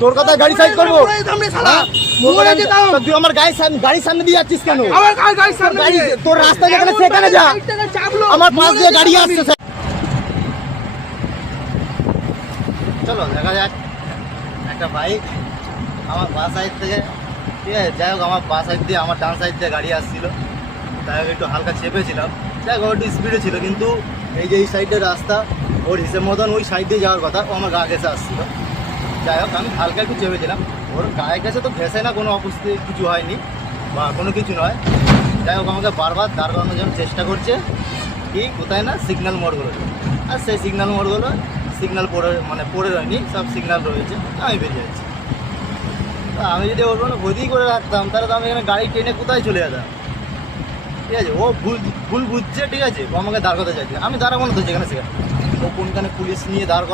তোর কথা গাড়ি সাইড করবো তুই আমার গাড়ির সামনে দিয়ে যাচ্ছিস কেন? তোর রাস্তা যেখানে সেখানে যা, আমার পাশ দিয়ে গাড়ি আসছে। চলো দেখা যাক। একটা বাইক আমার বাঁ সাইড থেকে, ঠিক আছে, যাই হোক আমার বাঁ সাইড দিয়ে আমার ডান সাইড দিয়ে গাড়ি আসছিল, তাই হোক একটু হালকা চেপেছিলাম। যাই হোক একটু স্পিডে ছিল, কিন্তু এই যে এই সাইডের রাস্তা ওর হিসেব মতন ওই সাইড দিয়ে যাওয়ার কথা, ও আমার গা ঘেসে আসছিল। যাই হোক আমি হালকা একটু চেপেছিলাম, ওর গায়ে ঘেসে তো ঘেসে না, কোনো অবস্থা কিছু হয়নি বা কোনো কিছু নয়। যাই হোক আমাকে বারবার দাঁড় করানোর জন্য চেষ্টা করছে, কি কোথায় না সিগন্যাল মোড়গুলো, আর সেই সিগন্যাল মোড়গুলো সিগন্যাল পড়ে রয়নি, সব সিগন্যাল রয়েছে, আমি বেরিয়ে যাচ্ছি। আমি যদি ওর কোনো গতি করে রাখতাম তাহলে তো আমি এখানে গাড়ি ট্রেনে কোথায় চলে যেতাম, ঠিক আছে। ও ভুল বুঝছে, ঠিক আছে, ও আমাকে দাঁড় করতে চাইছে, আমি দাঁড়াবো না তো যেখানে সেখানে। ও কোনখানে পুলিশ নিয়ে দাঁড়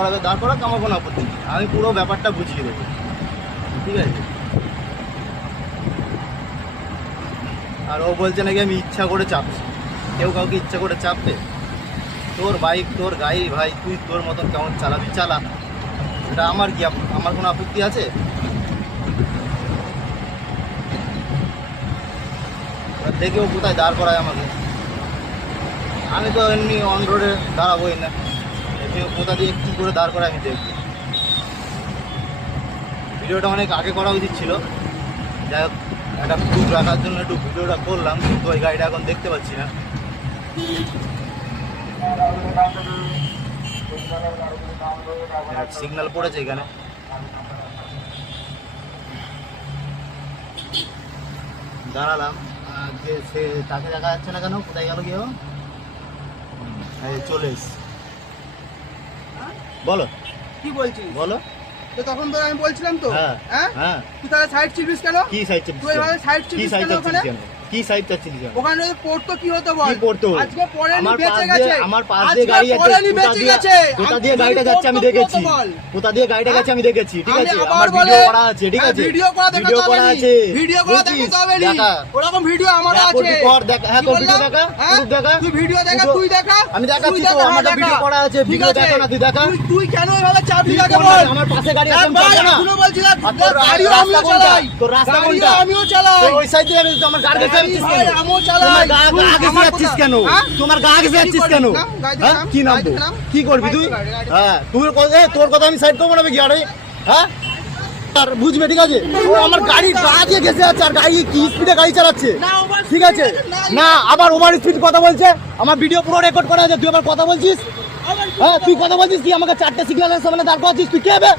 করাক আমার কোনো আপত্তি নেই, আমি পুরো ব্যাপারটা বুঝিয়ে দেবো, ঠিক আছে। আর ও বলছে নাকি আমি ইচ্ছা করে চাপছি, কেউ কাউকে ইচ্ছা করে চাপবে? তোর বাইক তোর গাড়ি ভাই, তুই তোর মতন কেমন চালাবি চালা, এটা আমার কি, আমার কোনো আপত্তি আছে? দেখি ও কোথায় দাঁড় করায় আমাকে, আমি তো এমনি অন রোডে দাঁড়াবোই না, কোথা দিয়ে কী করে দাঁড় করায় আমি দেখব। ভিডিওটা অনেক আগে করা উচিত ছিল, যাই হোক একটা প্রুফ রাখার জন্য একটু ভিডিওটা করলাম, কিন্তু ওই গাড়িটা এখন দেখতে পাচ্ছি না। সিগন্যাল পড়েছে এখানে, দাঁড়ালাম, সে তাকে দেখা যাচ্ছে না কেন, কোথায় গেল কেউ? চলে এসছি, বলো কি বলছিস? বলো। তো তখন তো আমি বলছিলাম তো, হ্যাঁ হ্যাঁ তুই তাহলে সাইড চিপিস কেন? কি সাইড চিপিস? তুই এভাবে সাইড চিপিস কেন ওখানে? কি সাইড চাচ্ছিস কেন? ওখানে যদি পড়তো কি হতো বল? কি পড়তো? আজকে পড়েনি বেঁচে গেছে, আমার পাশ দিয়ে গাড়ি যাচ্ছে, কোথা দিয়ে গাড়িটা যাচ্ছে আমি দেখেছি, কোথা দিয়ে গাড়িটা যাচ্ছে আমি দেখেছি, ঠিক আছে, আমার ভিডিও করা আছে, ঠিক আছে, ভিডিও করা আছে, ভিডিও করা দেখাতে হবে নি, ওরকম ভিডিও আমার আছে। হ্যাঁ তো ভিডিও দেখা, প্রুফ দেখা, তুই ভিডিও দেখা, তুই দেখা, আমি দেখাচ্ছি তো, আমার ভিডিও করা আছে, ভিডিও দেখা না, তুই দেখা। তুই কেন এভাবে চাবি লাগে বল? আমার পাশে গাড়ি আছে, আমি চালাবো না। শুনো বলছি না, গাড়িও আমিও চালাই, তোর রাস্তা কোনটা? আমিও চালাই, ওই সাইড দিয়ে আমি আমার গাড়ি গেছে যাচ্ছিস কেন? আমিও চালাই, যাচ্ছিস কেন? তোমার গা ঘেসে যাচ্ছিস কেন? কি নাম, কি করবি তুই? হ্যাঁ তোর কথা আমি সাইড করবো না গাড়ি, হ্যাঁ আর বুঝবে, ঠিক আছে। ও আমার গাড়ি গা দিয়ে ঘেসে যাচ্ছে, আর গাড়ি কি স্পিডে গাড়ি চালাচ্ছে, ঠিক আছে না, আবার ওভার স্পিড কথা বলছে, আমার ভিডিও পুরো রেকর্ড করা আছে, তুই আবার কথা বলছিস, হ্যাঁ তুই কথা বলছিস, তুই আমাকে 4টে সিগন্যালের সামনে দাঁড় করাচ্ছিস, তুই কে হবে?